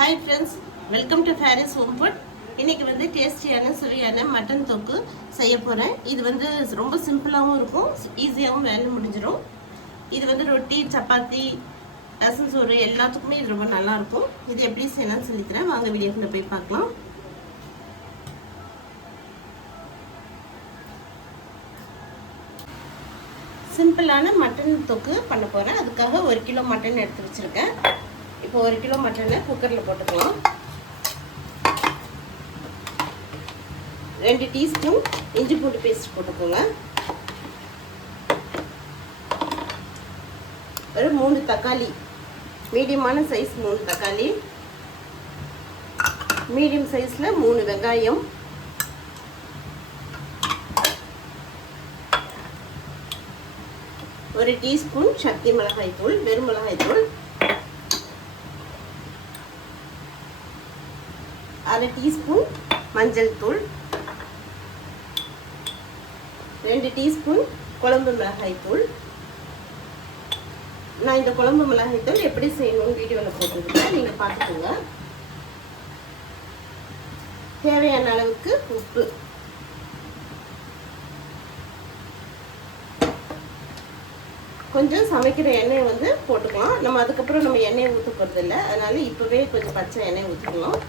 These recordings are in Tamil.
Hi friends, welcome to Faris home food. இன்றைக்கி வந்து டேஸ்டியான சுவையான மட்டன் தொக்கு செய்ய போகிறேன். இது வந்து ரொம்ப சிம்பிளாகவும் இருக்கும், ஈஸியாகவும் வேலை முடிஞ்சிடும். இது வந்து ரொட்டி, சப்பாத்தி, ரசம் சோறு எல்லாத்துக்குமே இது ரொம்ப நல்லாயிருக்கும். இது எப்படி செய்யலாம்னு சொல்லிக்கிறேன், வாங்க வீடியோக்குள்ளே போய் பார்க்கலாம். சிம்பிளான மட்டன் தொக்கு பண்ண போகிறேன். அதுக்காக 1 கிலோ மட்டன் எடுத்து வச்சுருக்கேன். இப்போ 1 கிலோ மட்டனை குக்கரில் போட்டுக்கலாம். 2 டீஸ்பூன் இஞ்சி பூண்டு பேஸ்ட் போட்டுக்கோங்க. ஒரு 3 தக்காளி, மீடியமான சைஸ் 3 தக்காளி, மீடியம் சைஸில் 3 வெங்காயம், ஒரு டீஸ்பூன் சக்தி மிளகாய் தூள், வெறும் மிளகாய் தூள், 1/2 டீஸ்பூன் மஞ்சள் தூள், 2 டீஸ்பூன் குழம்பு மிளகாய் தூள். நான் இந்த குழம்பு மிளகாய் தூள் எப்படி செய்யணும்னு வீடியோவில் போட்டுருக்கேன், நீங்கள் பார்த்துக்கோங்க. தேவையான அளவுக்கு உப்பு, கொஞ்சம் சமைக்கிற எண்ணெய் வந்து போட்டுக்கலாம். நம்ம அதுக்கப்புறம் நம்ம எண்ணெயை ஊற்ற போகிறது இல்லை, அதனால இப்போவே கொஞ்சம் பச்சை எண்ணெய் ஊற்றிக்கலாம்.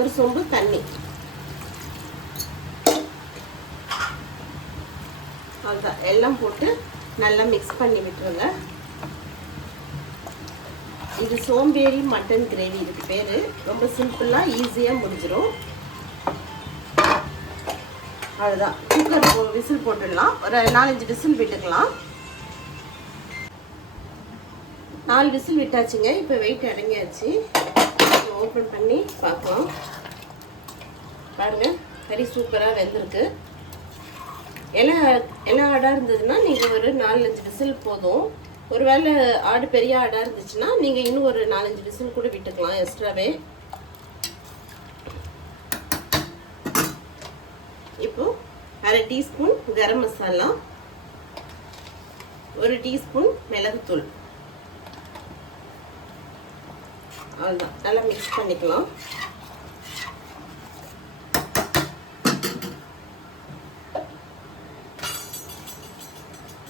ஒரு சொம்பு தண்ணி, அவ்வளோதான். எல்லாம் போட்டு நல்லா மிக்ஸ் பண்ணி விட்டுருங்க. இது சோம்பேறி மட்டன் கிரேவி, இதுக்கு பேர். ரொம்ப சிம்பிளாக ஈஸியாக முடிஞ்சிடும். அவ்வளோதான். குக்கர் விசில் போட்டுடலாம். ஒரு 4-5 விசில் விட்டுக்கலாம். 4 விசில் விட்டாச்சுங்க. இப்போ வெயிட் அடங்கியாச்சு. ஓப்பன் பண்ணி பார்க்கலாம். பாருங்கள், கறி சூப்பராக வெந்திருக்கு. எல்லாம் ஆடாக இருந்ததுன்னா நீங்கள் ஒரு 4-5 விசில் போதும். ஒருவேளை ஆடு பெரிய ஆடாக இருந்துச்சுன்னா நீங்கள் இன்னும் ஒரு 4-5 விசில் கூட விட்டுக்கலாம் எக்ஸ்ட்ராவே. இப்போ 1/2 டீஸ்பூன் கரம் மசாலா, 1 டீஸ்பூன் மிளகுத்தூள், அவ்வளோதான். நல்லா மிக்ஸ் பண்ணிக்கலாம்.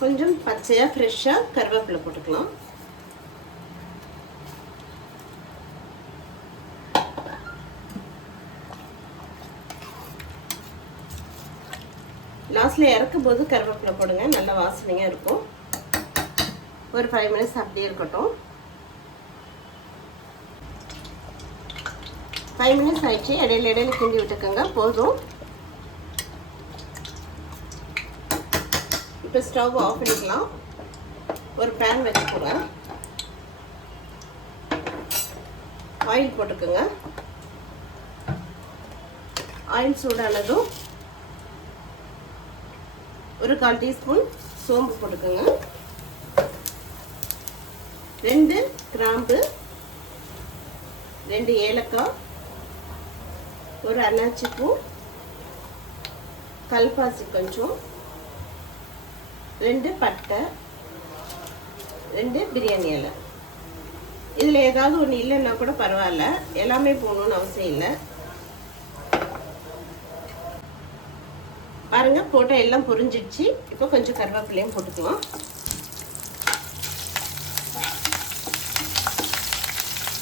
கொஞ்சம் பச்சையாக ஃப்ரெஷ்ஷாக கருவேப்பிலை போட்டுக்கலாம். லாஸ்ட்டில் இறக்கும் போது கருவேப்பிலை போடுங்க, நல்ல வாசனையாக இருக்கும். ஒரு 5 மினிட்ஸ் அப்படியே இருக்கட்டும். 5 மினிட்ஸ் ஆயிடுச்சு. இடையில கிண்டி விட்டுக்கோங்க, போதும். இப்போ ஸ்டவ் ஆஃப் பண்ணிக்கலாம். ஒரு பேன் வச்சுக்கோங்க. ஆயில் போட்டுக்கோங்க. ஆயில் சூடானதும் ஒரு 1/4 டீஸ்பூன் சோம்பு போட்டுக்கோங்க. 2 கிராம்பு, 2 ஏலக்காய், ஒரு அன்னாச்சி பூ, கல்பாசி கொஞ்சம், 2 பட்டை, 2 பிரியாணி இலை. இதில் ஏதாவது ஒன்று இல்லைன்னா கூட பரவாயில்ல, எல்லாமே போகணுன்னு அவசியம் இல்லை. பாருங்கள், போட்ட எல்லாம் பொரிஞ்சிடுச்சு. இப்போ கொஞ்சம் கருவேப்பிலையும் போட்டுக்கலாம்.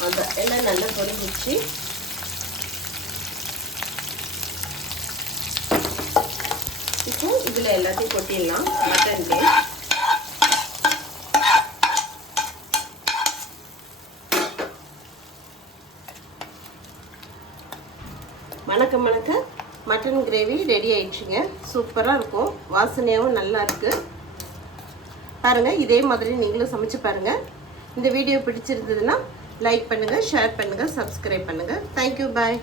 அதான் எல்லாம் நல்லா பொரிஞ்சிடுச்சு. இப்போ இதில் எல்லாத்தையும் கொட்டிடலாம். மட்டன்லே மணக்க மணக்க மட்டன் கிரேவி ரெடி ஆயிடுச்சுங்க. சூப்பராக இருக்கும், வாசனையாகவும் நல்லா இருக்குது. பாருங்கள், இதே மாதிரி நீங்களும் சமைச்சு பாருங்கள். இந்த வீடியோ பிடிச்சிருந்ததுன்னா லைக் பண்ணுங்கள், ஷேர் பண்ணுங்கள், சப்ஸ்கிரைப் பண்ணுங்கள். தேங்க்யூ, பாய்.